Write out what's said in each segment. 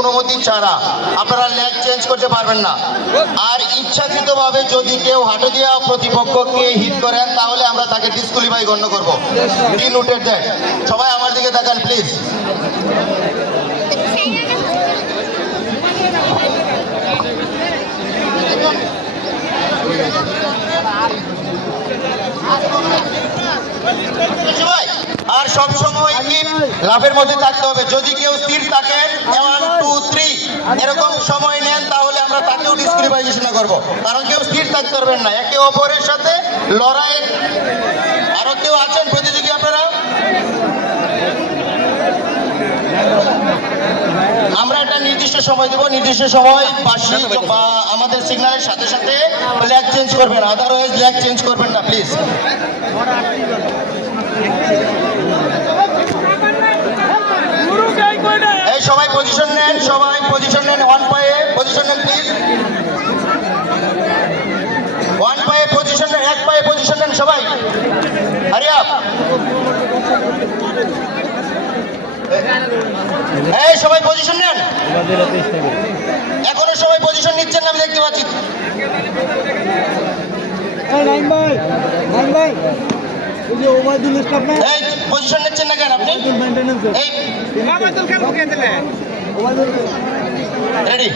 অনুমতি ছাড়া আপনারা লেগ চেঞ্জ করতে পারবেন না। আর ইচ্ছাকৃতভাবে যদি কেউ হাঁটু দিয়া প্রতিপক্ষকে হিট করেন তাহলে আমরা তাকে ডিসকোয়ালিফাই গণ্য করব। Be noted that. সবাই আমার দিকে তাকান প্লিজ। আর সব সময় কি লাভের মধ্যে থাকতে হবে। যদি কেউ স্থির থাকেন 1 2 3 এরকম সময় নেন তাহলে আমরা তাকেও ডিসকোয়ালিফাই ঘোষণা করব। কারণ কেউ স্থির থাকতে পারবেন না, একে অপরের সাথে লড়াই। আরো কেউ আছেন প্রতিযোগী আপনারা? আমরা একটা নির্দিষ্ট সময় দেব, নির্দিষ্ট সময় পাশে বা আমাদের সিগন্যালের সাথে সাথে লেগ চেঞ্জ করবেন, আদারওয়াইজ লেগ চেঞ্জ করবেন না প্লিজ। এই সবাই পজিশন নেন, সবাই পজিশন নেন, 1 পায়ে পজিশন নেন প্লিজ। 1 পায়ে পজিশন নেন, 1 পায়ে পজিশন নেন সবাই। Hurry up. এই সবাই পজিশন নেন। এখনো সবাই পজিশন নিচ্ছেন না আমি দেখতে পাচ্ছি। এই পজিশন নিচ্ছেন না কেন আপনি? এই রেডি।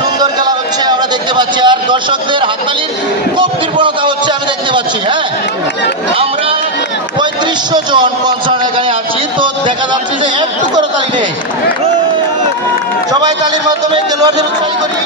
সুন্দর খেলা হচ্ছে আমরা দেখতে পাচ্ছি, আর দর্শকদের হাততালির খুব কৃপণতা হচ্ছে আমি দেখতে পাচ্ছি। হ্যাঁ, আমরা 3500 জন কনসার্ন এখানে আছি, তো দেখা যাচ্ছে যে একটু করে তালি নেই। সবাই তালির মাধ্যমে খেলোয়াড়দের উৎসাহী করি।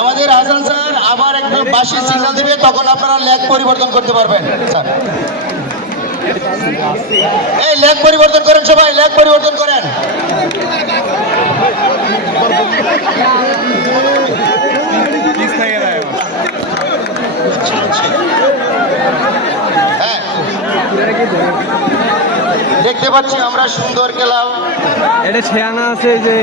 আমাদের হাসান স্যার আবার একদম বাঁশি সিগন্যাল দেবে, তখন আপনারা লেগ পরিবর্তন করতে পারবেন। স্যার এই লেগ পরিবর্তন করেন, সবাই লেগ পরিবর্তন করেন। হ্যাঁ, দেখতে পাচ্ছি আমরা সুন্দর খেলাম। এটা ছেয়ানা আছে যে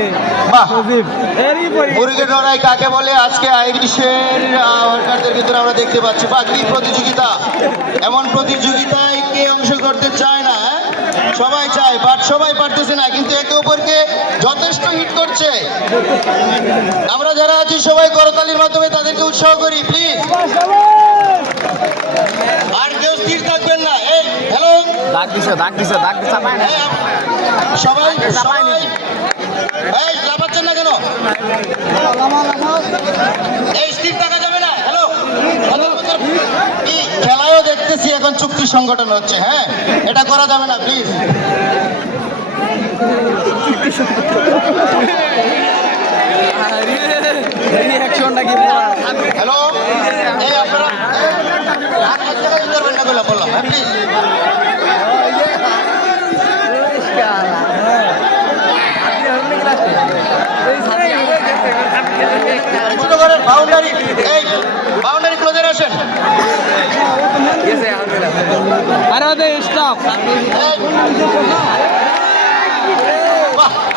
মুরগির লড়াই কাকে বলে আজকে আইরিশের ওয়ার্কারদের ভিতরে আমরা দেখতে পাচ্ছি। বা কি প্রতিযোগিতা! এমন প্রতিযোগিতায় কে অংশ করতে চায় না? সবাই চায়, বাট সবাই পারতেছে না, কিন্তু একে অপরকে যথেষ্ট হিট করছে। আমরা যারা আছি সবাই করতালির মাধ্যমে তাদেরকে উৎসাহ করি প্লিজ। আর কেউ স্থির থাকবেন না। এই হ্যালো, সবাই সবাই এই লাফাচ্ছেন না কেন? এই স্থির থাকা যাবে না। হ্যালো, খেলায়ও দেখতেছি এখন চুক্তি সংগঠন হচ্ছে। হ্যাঁ, এটা করা যাবে না প্লিজ। হ্যালো, এই আপনারা এক জায়গায় করবেন না বলে বললাম। হ্যাঁ প্লিজ। বাউন্ডারি, এই বাউন্ডারি ক্লোজে আসেন।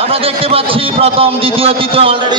আমরা দেখতে পাচ্ছি প্রথম, দ্বিতীয়, তৃতীয় অলরেডি